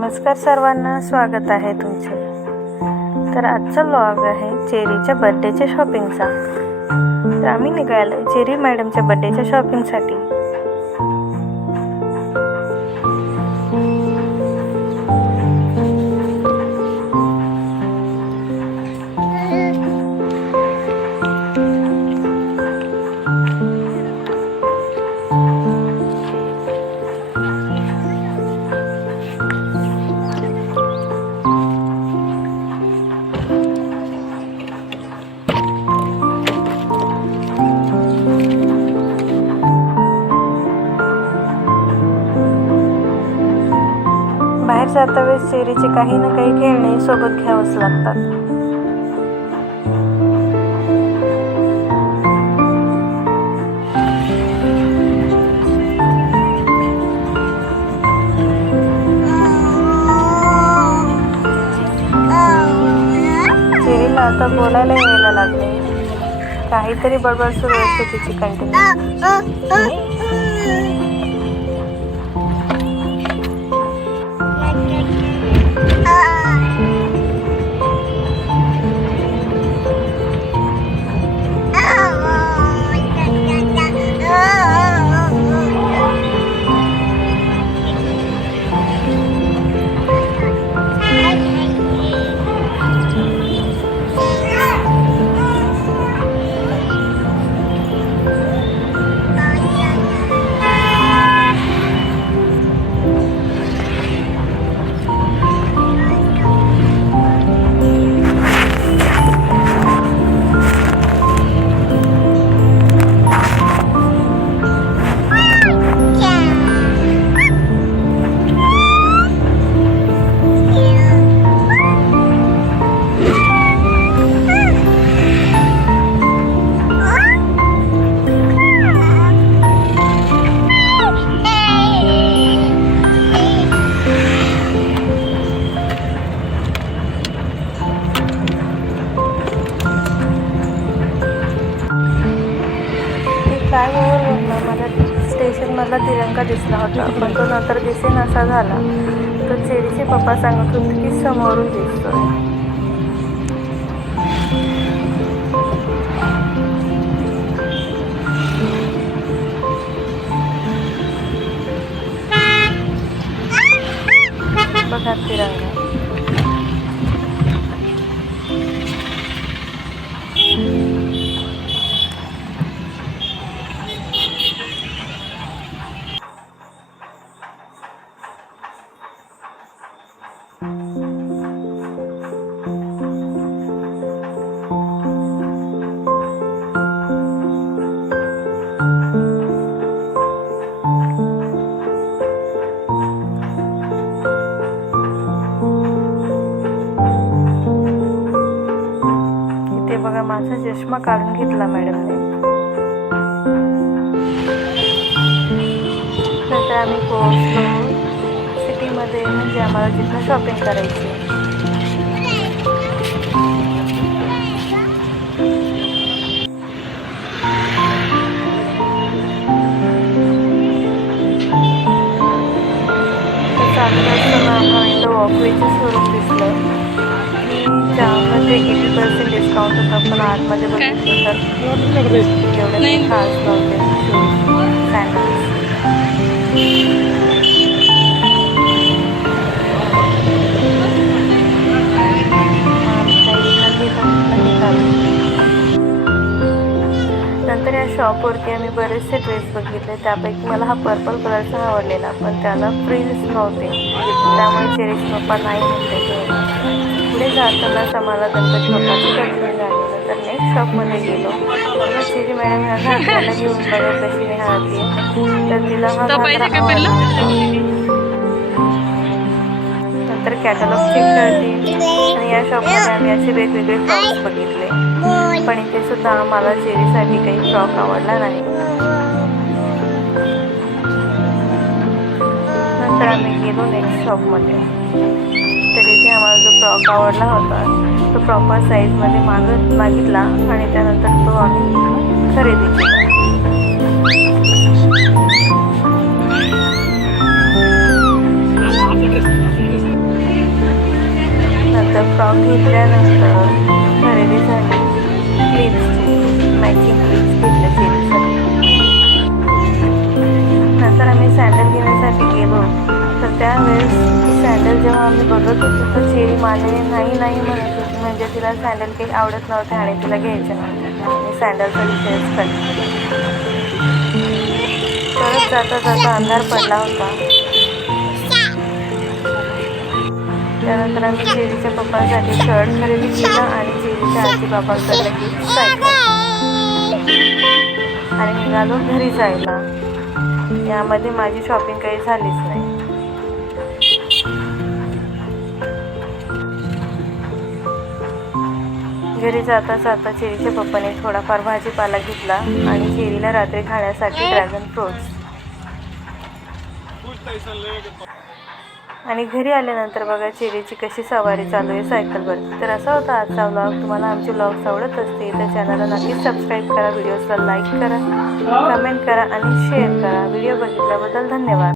नमस्कार सर्वांना, स्वागत आहे तुमचे। तर आजचा व्लॉग आहे चेरीच्या बर्थडेच्या शॉपिंगचा। तर आम्ही निघालो चेरी मॅडमच्या बर्थडेच्या शॉपिंगसाठी। बाहेर जाता वेळेस चेरीचे काही ना काही खेळणे सोबत घ्यावंच लागतात। चेरीला आता बोलायला यायला लागले, काहीतरी बडबड सुरू असते तिची कंटिन्यू। मला स्टेशनमधला तिरंगा दिसला होता, पण तो नंतर दिसेनासा झाला। तो चेरीचे पप्पा सांगत होते की समोरून दिसतोय। बघा तिरंगा। इथे बघा माझा चष्मा काढून घेतला मॅडमने। नंतर आम्ही पोहोचलो सिटीमध्ये, म्हणजे आम्हाला जिथं शॉपिंग करायची। चालू असताना आम्हाला इथं वॉकवेचं शोरूम दिसलं, ज्यामध्ये 80% डिस्काउंट होतं, पण आतमध्ये बघितलं तर एवढे खास नव्हते शूज सँडल्स। नंतर या शॉपवरती आम्ही बरेचसे ड्रेस बघितले, त्यापैकी मला हा पर्पल कलरचा आवडलेला, पण त्याला फ्रिल्स नव्हते, त्यामुळे चेरीचे पप्पा नाही म्हणते। पुढे जातानाच आम्हाला गणपती बाप्पाचे दर्शन झाले। तर नेक्स्ट शॉपमध्ये गेलो, तर चेरी मॅडम ह्या घागऱ्याला घेऊन बघा कशी निहाळते, तर तिला हा घागरा आवडला। नंतर कॅटलॉग चेक करते, आणि या शॉपमध्ये आम्ही असे वेगवेगळे फ्रॉक्स बघितले, पण इथे सुद्धा आम्हाला चेरीसाठी काही फ्रॉक आवडला नाही। नंतर आम्ही गेलो नेक्स्ट शॉपमध्ये, तर इथे आम्हाला जो फ्रॉक आवडला होता तो प्रॉपर साईजमध्ये मागितला, आणि त्यानंतर तो आम्ही खरेदी केला। घेतल्यानंतर खरेदी झाली क्लिप्सची, मॅचिंग क्लिप्स घेतल्या चेरीसाठी. नंतर आम्ही सँडल घेण्यासाठी गेलो, तर त्यावेळेस ती सँडल जेव्हा आम्ही बघत होतो तर चेरी माने नाही म्हणत होती, म्हणजे तिला सँडल काही आवडत नव्हते आणि तिला घ्यायचे नव्हते. आणि सँडलचा विषयच कट. परत जाता अंधार पडला होता. त्यानंतर आम्ही चेरीच्या पप्पांसाठी शर्ट खरेदी केला आणि चेरीच्या आजी बाबांकडलं गिफ्ट सायकल आणि निघालो घरी जायला. यामध्ये माझी शॉपिंग काही झालीच नाही. घरी जाता चेरीच्या पप्पाने थोडाफार भाजीपाला घेतला आणि चेरीला रात्री खाण्यासाठी ड्रॅगन फ्रूट्स. आणि घरी आल्यानंतर बघा चेरीची कशी सवारी चालू आहे सायकलवरती. तर असा होता आजचा व्लॉग. तुम्हाला आमचे व्लॉग्स आवडत असतील तर चॅनलला नक्कीच सबस्क्राईब करा, व्हिडिओजला लाईक करा, कमेंट करा आणि शेअर करा. व्हिडिओ बघितल्याबद्दल धन्यवाद.